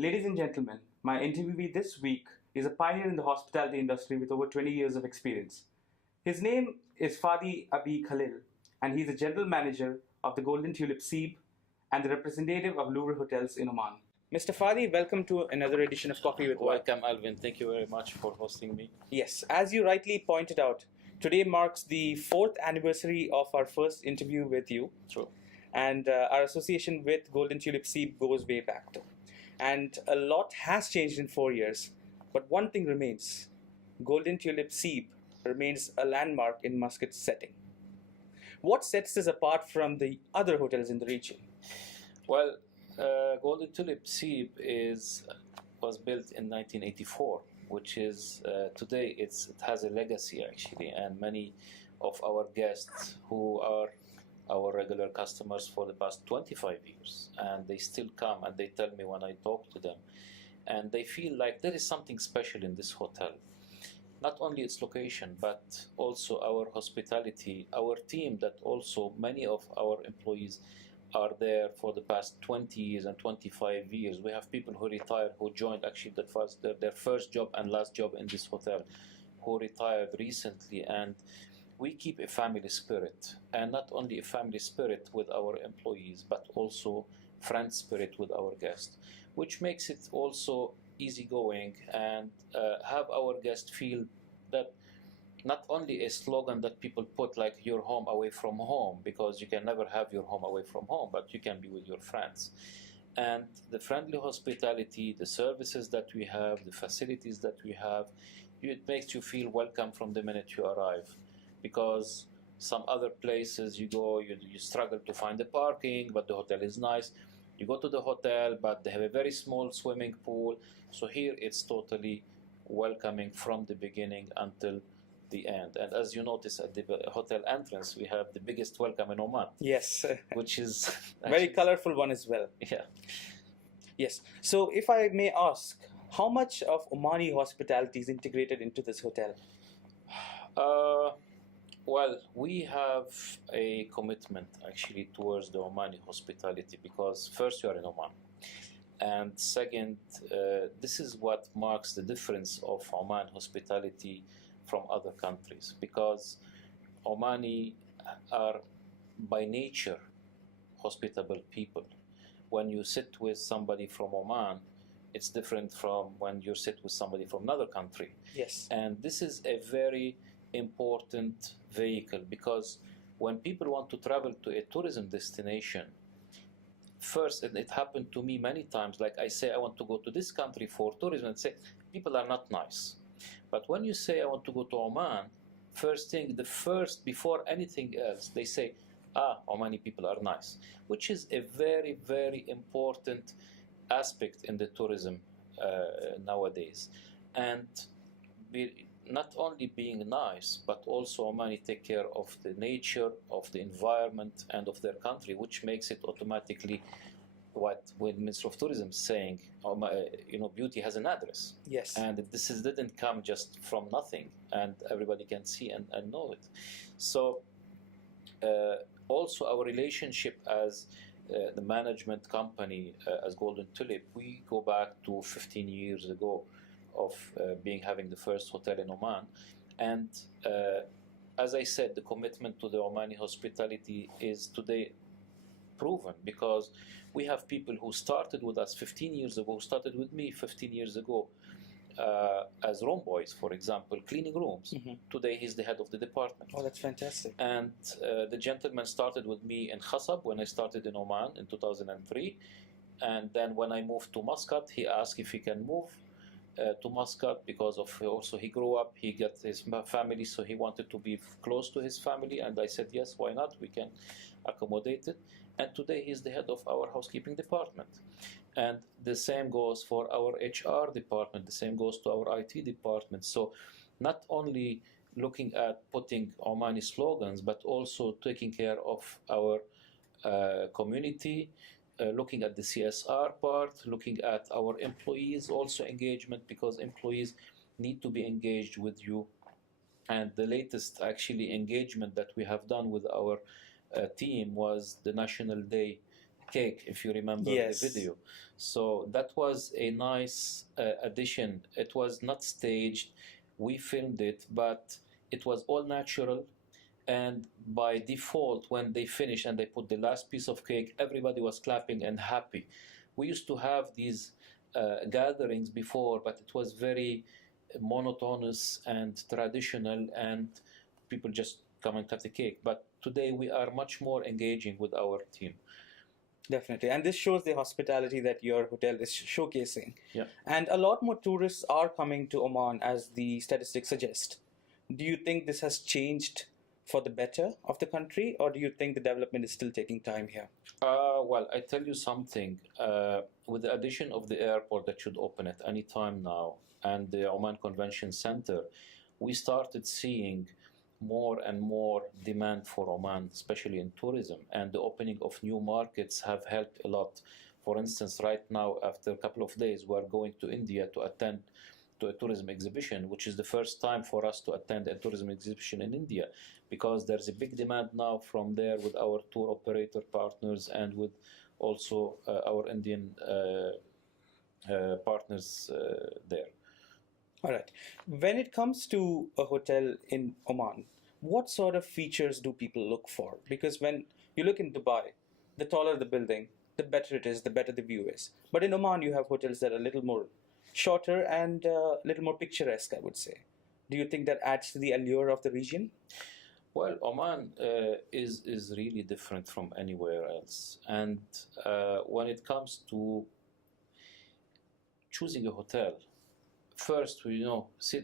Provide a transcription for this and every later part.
Ladies and gentlemen, my interviewee this week is a pioneer in the hospitality industry with over 20 years of experience. His name is Fady Abi Khalil, and he's the general manager of the Golden Tulip Seab and the representative of Louvre Hotels in Oman. Mr. Fadi, welcome to another edition of Coffee with Wine. Welcome, Alvin. Thank you very much for hosting me. Yes, as you rightly pointed out, today marks the 4th anniversary of our first interview with you. True. And our association with Golden Tulip Seab goes way back. And a lot has changed in 4 years, but one thing remains. Golden Tulip Seab remains a landmark in Muscat's setting. What sets this apart from the other hotels in the region? Well, Golden Tulip Seab was built in 1984, which is today it has a legacy actually, and many of our guests who are our regular customers for the past 25 years, and they still come and they tell me when I talk to them, and they feel like there is something special in this hotel. Not only its location, but also our hospitality, our team, that also many of our employees are there for the past 20 years and 25 years. We have people who retired, who joined actually their first job and last job in this hotel, who retired recently, and we keep a family spirit, and not only a family spirit with our employees, but also friend spirit with our guests, which makes it also easygoing and have our guests feel that not only a slogan that people put like your home away from home, because you can never have your home away from home, but you can be with your friends. And the friendly hospitality, the services that we have, the facilities that we have, it makes you feel welcome from the minute you arrive. Because some other places you go, you struggle to find the parking, but the hotel is nice. You go to the hotel, but they have a very small swimming pool. So here it's totally welcoming from the beginning until the end. And as you notice at the hotel entrance, we have the biggest welcome in Oman. Yes. Which is very colorful one as well. Yeah. Yes. So if I may ask, how much of Omani hospitality is integrated into this hotel? Well, we have a commitment actually towards the Omani hospitality, because first you are in Oman, and second, this is what marks the difference of Oman hospitality from other countries, because Omani are by nature hospitable people. When you sit with somebody from Oman, it's different from when you sit with somebody from another country. Yes. And this is a very important vehicle, because when people want to travel to a tourism destination, first, and it happened to me many times, like I say I want to go to this country for tourism, and say people are not nice. But when you say I want to go to Oman, before anything else, they say, Omani people are nice, which is a very, very important aspect in the tourism nowadays. And not only being nice, but also Omani take care of the nature, of the environment, and of their country, which makes it automatically what the Minister of Tourism is saying, beauty has an address. Yes. And this didn't come just from nothing, and everybody can see and know it. So also our relationship as the management company, as Golden Tulip, we go back to 15 years ago of having the first hotel in Oman. And as I said, the commitment to the Omani hospitality is today proven, because we have people who started with us 15 years ago, who started with me 15 years ago as room boys, for example, cleaning rooms. Mm-hmm. Today he's the head of the department. Oh, that's fantastic. And the gentleman started with me in Khasab when I started in Oman in 2003. And then when I moved to Muscat, he asked if he can move to Muscat, because of also he grew up, he got his family, so he wanted to be close to his family, and I said yes, why not, we can accommodate it. And today he's the head of our housekeeping department, and the same goes for our HR department, the same goes to our IT department. So not only looking at putting Omani slogans, but also taking care of our community, looking at the CSR part, looking at our employees also engagement, because employees need to be engaged with you. And the latest actually engagement that we have done with our team was the National Day cake, if you remember Yes. the video. So that was a nice addition. It was not staged. We filmed it, but it was all natural. And by default, when they finished and they put the last piece of cake, everybody was clapping and happy. We used to have these gatherings before, but it was very monotonous and traditional, and people just come and cut the cake. But today we are much more engaging with our team. Definitely. And this shows the hospitality that your hotel is showcasing. Yeah. And a lot more tourists are coming to Oman, as the statistics suggest. Do you think this has changed for the better of the country, or do you think the development is still taking time here? Well, I tell you something. With the addition of the airport that should open at any time now, and the Oman Convention Center, we started seeing more and more demand for Oman, especially in tourism. And the opening of new markets have helped a lot. For instance, right now, after a couple of days, we're going to India to attend to a tourism exhibition, which is the first time for us to attend a tourism exhibition in India, because there's a big demand now from there with our tour operator partners and with also our Indian partners there. All right. When it comes to a hotel in Oman, what sort of features do people look for? Because when you look in Dubai, the taller the building, the better it is, the better the view is. But in Oman, you have hotels that are a little more shorter and a little more picturesque, I would say. Do you think that adds to the allure of the region? Well, Oman is really different from anywhere else. And when it comes to choosing a hotel, first,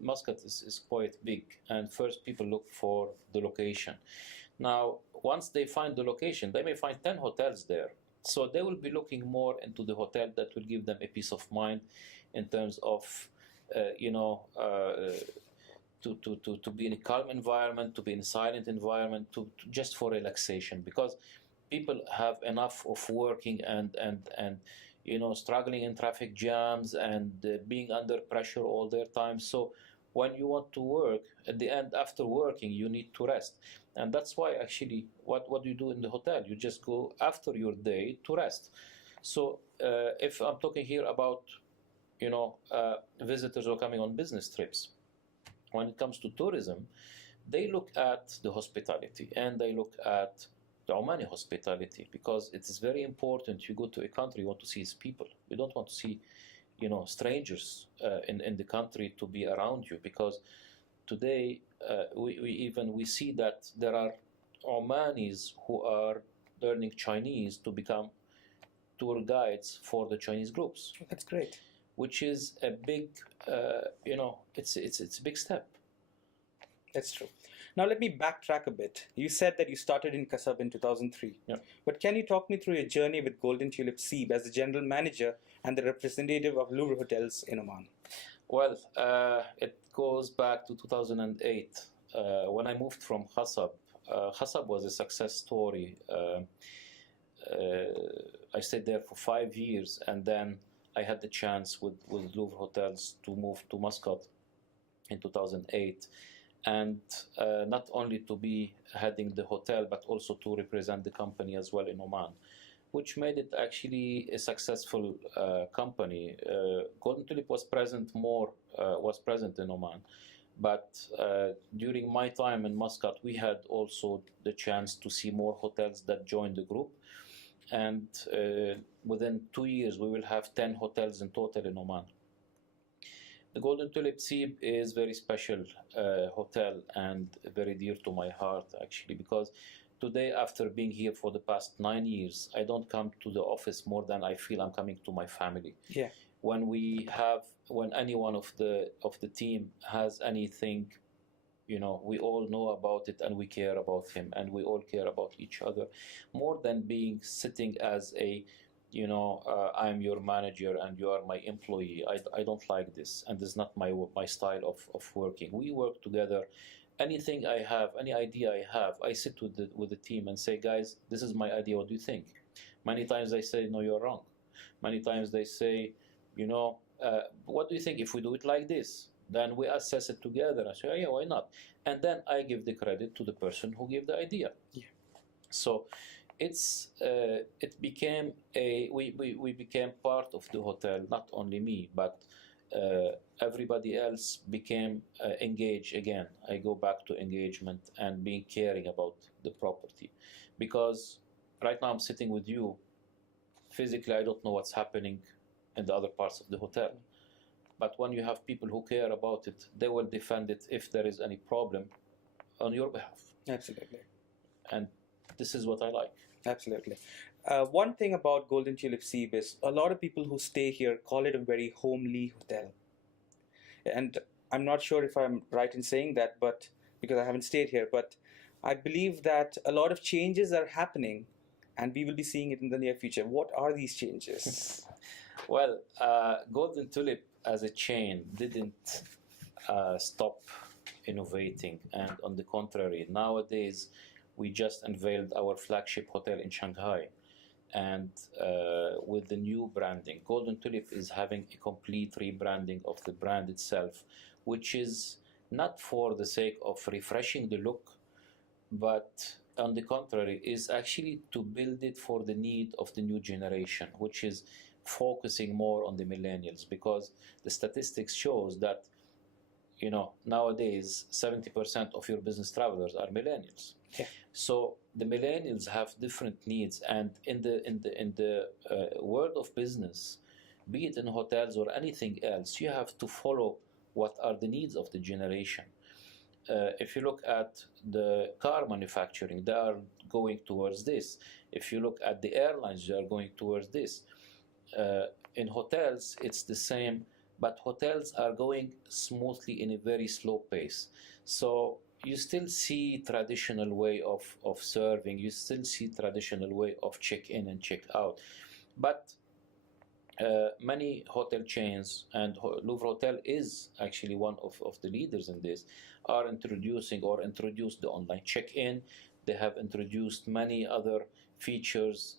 Muscat is quite big, and first people look for the location. Now, once they find the location, they may find 10 hotels there. So they will be looking more into the hotel that will give them a peace of mind in terms of, to be in a calm environment, to be in a silent environment, to just for relaxation, because people have enough of working and struggling in traffic jams and being under pressure all their time. So when you want to work, at the end, after working, you need to rest. And that's why actually what do you do in the hotel? You just go after your day to rest. So if I'm talking here about visitors who are coming on business trips, when it comes to tourism, they look at the hospitality and they look at the Omani hospitality, because it is very important. You go to a country, you want to see its people. You don't want to see, strangers in the country to be around you, because today we see that there are Omanis who are learning Chinese to become tour guides for the Chinese groups. That's great. Which is a big, it's a big step. That's true. Now let me backtrack a bit. You said that you started in Kasab in 2003. Yeah. But can you talk me through your journey with Golden Tulip Seeb as the general manager and the representative of Louvre Hotels in Oman? Well, it goes back to 2008 when I moved from Khasab. Khasab was a success story. I stayed there for 5 years, and then I had the chance with Louvre Hotels to move to Muscat in 2008. And not only to be heading the hotel, but also to represent the company as well in Oman, which made it actually a successful company. Golden Tulip was present in Oman, but during my time in Muscat, we had also the chance to see more hotels that joined the group. And within 2 years, we will have 10 hotels in total in Oman. The Golden Tulip Seeb is very special hotel and very dear to my heart, actually, because today, after being here for the past 9 years, I don't come to the office more than I feel I'm coming to my family. Yeah. When any one of the team has anything, we all know about it and we care about him and we all care about each other, more than being sitting as a I'm your manager and you are my employee. I don't like this, and this is not my style of working. We work together. Anything I have, any idea I have, I sit with the team and say, guys, this is my idea. What do you think? Many times they say, no, you're wrong. Many times they say, what do you think if we do it like this? Then we assess it together. I say, oh, yeah, why not? And then I give the credit to the person who gave the idea. Yeah. So, it became we became part of the hotel. Not only me, but everybody else became engaged again. I go back to engagement and being caring about the property, because right now I'm sitting with you. Physically, I don't know what's happening in the other parts of the hotel. But when you have people who care about it, they will defend it if there is any problem on your behalf. Absolutely. And this is what I like. Absolutely. One thing about Golden Tulip Seep is a lot of people who stay here call it a very homely hotel. And I'm not sure if I'm right in saying that, but because I haven't stayed here, but I believe that a lot of changes are happening and we will be seeing it in the near future. What are these changes? Well, Golden Tulip as a chain didn't stop innovating, and on the contrary, nowadays we just unveiled our flagship hotel in Shanghai, and with the new branding. Golden Tulip is having a complete rebranding of the brand itself, which is not for the sake of refreshing the look, but on the contrary, is actually to build it for the need of the new generation, which is focusing more on the millennials, because the statistics shows that nowadays 70% of your business travelers are millennials. Yeah. So the millennials have different needs, and in the world of business, be it in hotels or anything else, you have to follow what are the needs of the generation. If you look at the car manufacturing, they are going towards this. If you look at the airlines, they are going towards this. In hotels, it's the same, but hotels are going smoothly in a very slow pace. So you still see traditional way of serving, you still see traditional way of check-in and check-out. But many hotel chains, and Louvre Hotel is actually one of the leaders in this, are introduced the online check-in. They have introduced many other features,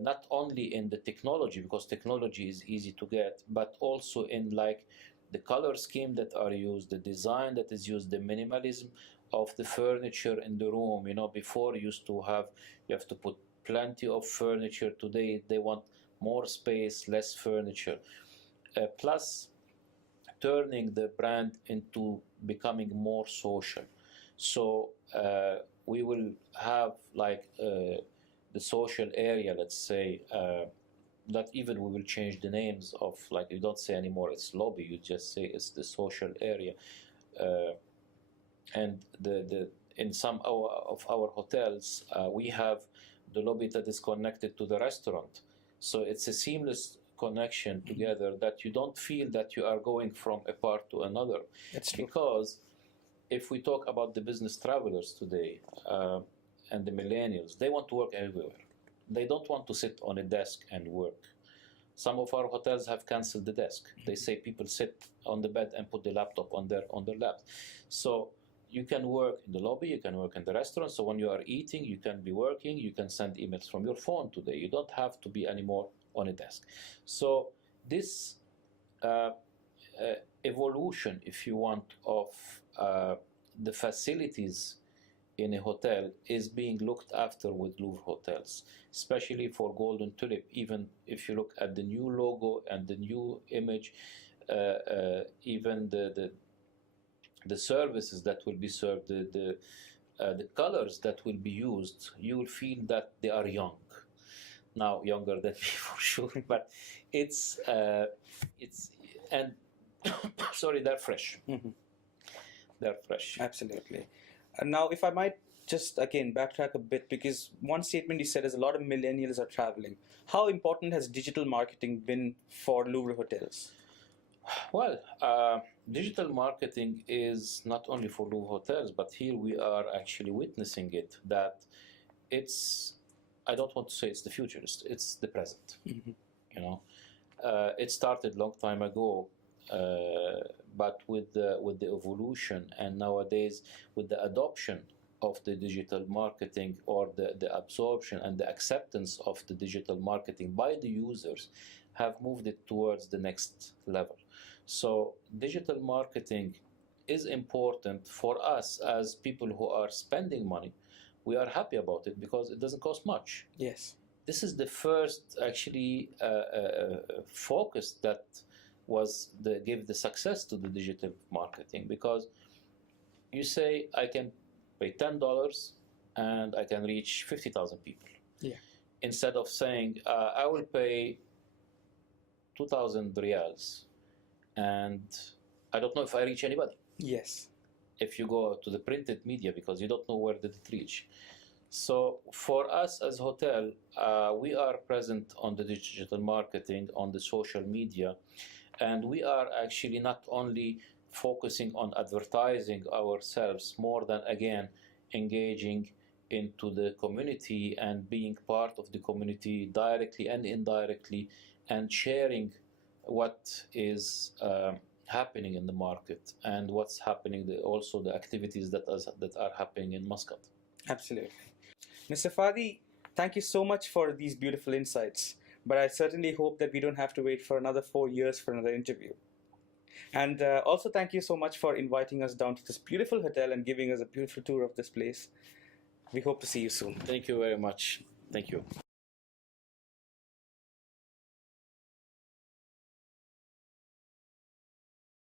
not only in the technology, because technology is easy to get, but also in like the color scheme that are used, the design that is used, the minimalism of the furniture in the room. Before you have to put plenty of furniture. Today they want more space, less furniture, plus turning the brand into becoming more social. So we will have like the social area, let's say, that even we will change the names of, like, you don't say anymore it's lobby, you just say it's the social area. And the in some of our hotels, we have the lobby that is connected to the restaurant. So it's a seamless connection together, that you don't feel that you are going from a part to another. That's true. Because if we talk about the business travelers today, and the millennials, they want to work everywhere. They don't want to sit on a desk and work. Some of our hotels have canceled the desk. They say people sit on the bed and put the laptop on their laps. So you can work in the lobby, you can work in the restaurant. So when you are eating, you can be working, you can send emails from your phone today. You don't have to be anymore on a desk. So this evolution, if you want, of the facilities in a hotel is being looked after with Louvre Hotels, especially for Golden Tulip. Even if you look at the new logo and the new image, even the services that will be served, the colors that will be used, you will feel that they are young. Now, younger than me for sure, but it's and sorry, they're fresh. Mm-hmm. They're fresh. Absolutely. Now, if I might just again backtrack a bit, because one statement you said is a lot of millennials are traveling. How important has digital marketing been for Louvre Hotels? Well, digital marketing is not only for Louvre Hotels, but here we are actually witnessing it, that it's, I don't want to say it's the future, it's the present. Mm-hmm. It started long time ago, but with the evolution, and nowadays with the adoption of the digital marketing, or the absorption and the acceptance of the digital marketing by the users, have moved it towards the next level. So digital marketing is important for us as people who are spending money, we are happy about it because it doesn't cost much. Yes. This is the first actually focus that gave the success to the digital marketing, because you say I can pay $10 and I can reach 50,000 people. Yeah. Instead of saying I will pay 2,000 riyals and I don't know if I reach anybody. Yes. If you go to the printed media, because you don't know where did it reach. So for us as hotel, we are present on the digital marketing, on the social media, and we are actually not only focusing on advertising ourselves more than, again, engaging into the community and being part of the community directly and indirectly, and sharing what is happening in the market and what's happening, also the activities that are happening in Muscat. Absolutely. Mr. Fady, thank you so much for these beautiful insights, but I certainly hope that we don't have to wait for another 4 years for another interview. And also thank you so much for inviting us down to this beautiful hotel and giving us a beautiful tour of this place. We hope to see you soon. Thank you very much. Thank you.